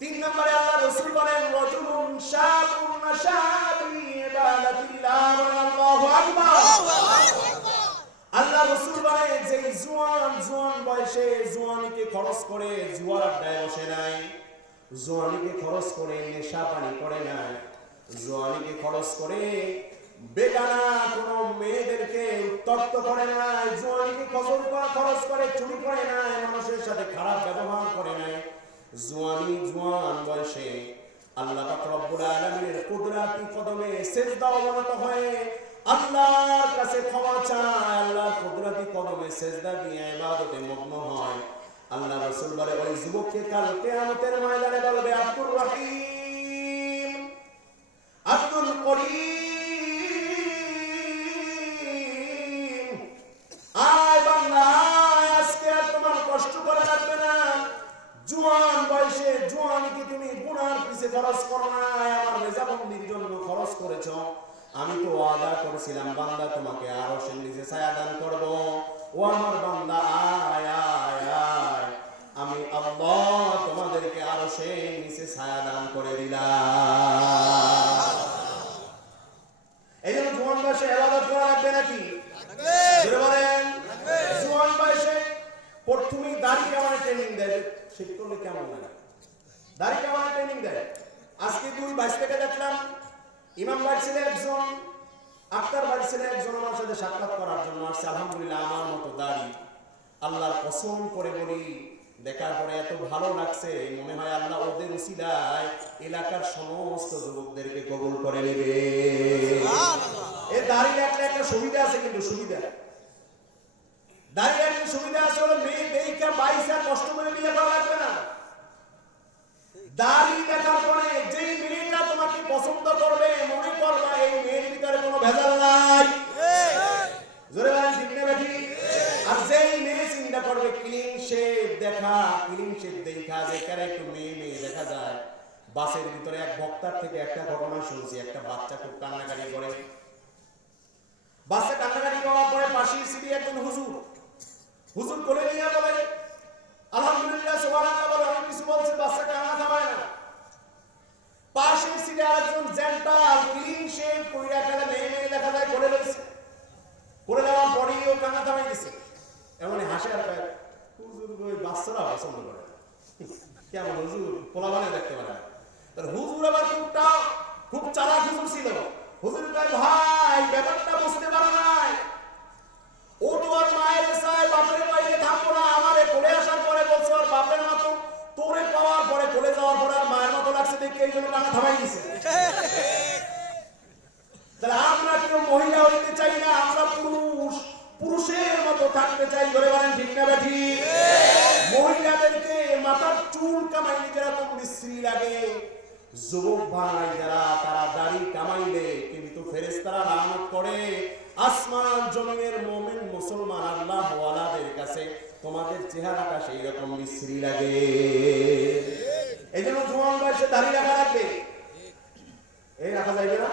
তিন নম্বরে আল্লাহ রাসূল বলেন রাজুলুন শাবুন নাশাবি ইবাদাতিল্লাহ আল্লাহু আকবার। আল্লাহ রাসূল বলেন যে জোয়ান বয়সে জোয়ানিকে খরচ করে জুয়ার আড্ডায় বসে নাই, জোয়ানিকে খরচ করে নেশা পানি করে নাই, জোয়ানিকে খরচ করে বেগানা কোন মেয়েদেরকে উত্তপ্ত করে নাই, জোয়ানিকে খরচ করে চুরি করে নাই, মানুষের সাথে খারাপ ব্যবহার করে নাই। জোয়ান বয়সে আল্লাহ পাক রব্বুল আলামিনের কুদরতি কদমে সিজদা অবনত হয়ে আল্লাহর কাছে ক্ষমা চায়, আল্লাহর কুদরতি কদমে সিজদা দিয়ে ইবাদতে মগ্ন হয়। আল্লাহ রাসূল বলে ওই যুবককে কাল কিয়ামতের ময়দানে বলবে আব্দুর রহিম, আব্দুল করিম, আয় বান্দা আজকে আর তোমার কষ্ট করা লাগবে না। জোয়ান বয়সে জোয়ানিকে তুমি গুনার পিছে খরচ করো না, আমার রেজাবন্দির জন্য খরচ করেছো। আমি তো ওয়াদা করেছিলাম বান্দা তোমাকে আরশের নিচে ছায়া দান করব। ও আমার বান্দা আয় আয় আয়, আমি আল্লাহ তোমাদেরকে আরশের নিচে ছায়া দান করে দিলাম। এই জন্য জোয়ান বয়সে ইবাদত করা লাগবে নাকি? বলেন জোয়ান বয়সে প্রথমেই দাড়ি কামানোর ট্রেনিং দেয়, ঠিক করলে কেমন লাগে? দাড়ি কামানোর ট্রেনিং দেয়। আজকে দুই বাইশ থেকে দেখলাম, ইমাম ভাই ছিলেন একজন, আক্তার ভাই ছিলেন একজন, আমার সাথে সাক্ষাৎ করার জন্য আসছে। আলহামদুলিল্লাহ আমার মতো দাড়ি, আল্লাহর কসম করে বলি দেখার পরে এত ভালো লাগছে, মনে হয় আল্লাহ ওদের উসিলায় এলাকার সমস্ত যুবকদেরকে কবুল করে নেবে। এই দাড়ি রাখলে একটা সুবিধা আছে, কিন্তু সুবিধা দাঁড়িয়ে একটা সুবিধা আছে, হলো মেয়ে দেখা বাইসা কষ্ট করে বিয়ে করা লাগবে না। দাড়ি দেখার পরে যেই মেয়েটা তোমাকে পছন্দ করবে মনে করবা এই মেয়ের ভিতরে কোনো ভেজাল নাই। জোরে বলেন ঠিক না বেঠি? আর যেই মেয়ে চিন্তা করবে ক্লিন শেপ দেখা যে কারে একটু মেয়ে দেখা যায়। বাসের ভিতরে এক বক্তার থেকে একটা ঘটনা শুনছি, একটা বাচ্চা খুব কান্নাকাটি করে, বাসে কান্নাকাটি করার পরে পাশের সিটে একজন হুজুর কোলে নিয়ে বলে আলহামদুলিল্লাহ সুবহানাল্লাহ বলে, অনেক কিছু বলছে, বাচ্চা কান্না থামায় না। পাশের সিটে আরেকজন জেন্টাল ক্লিন শেভ কইরা গেলে মেয়ে দেখা যায় কোলে রয়েছে, কোলে নেওয়ার পরেই ও কান্না থামাই দিছে। এমনই হাসে আর কয় হুজুর ওই বাচ্চারা পছন্দ করে কেমন হুজুর পোলা বানিয়ে দেখতে পারে। হুজুর আবার খুব চালাক হুজুর ছিল। হুজুর কয় ভাই ব্যাপারটা বুঝতে পারো নাই, ও তো আর মায়ের চায় বাপের বাইরে থাকবো না, আমারে কোলে আসার পরে বলছে আর বাপের মতো, তোরে পাওয়ার পরে কোলে যাওয়ার পরে আর মায়ের মতো লাগছে দেখে এই জন্য কান্না থামাই দিছে। তাহলে আমরা কেউ মহিলা হইতে চাই না, আমরা পুরুষের মতো থাকতে চাই। ধরে বলেন ঠিক না বেঠি? মহিলাদেরকে মাথার চুল কামাইলে যেরকম বিশ্রী লাগে, যুবক ভাই যারা তারা দাড়ি কামাইলে কিন্তু ফেরেশতারা লানত করে। আসমান জমিনের মুমিন মুসলমান আল্লাহ ওয়ালাদের কাছে তোমাদের চেহারাটা সেই রকম বিশ্রী লাগে। এই জন্য জোয়ান বয়সে দাড়ি রাখা লাগবে। এই রাখা যাইবে না?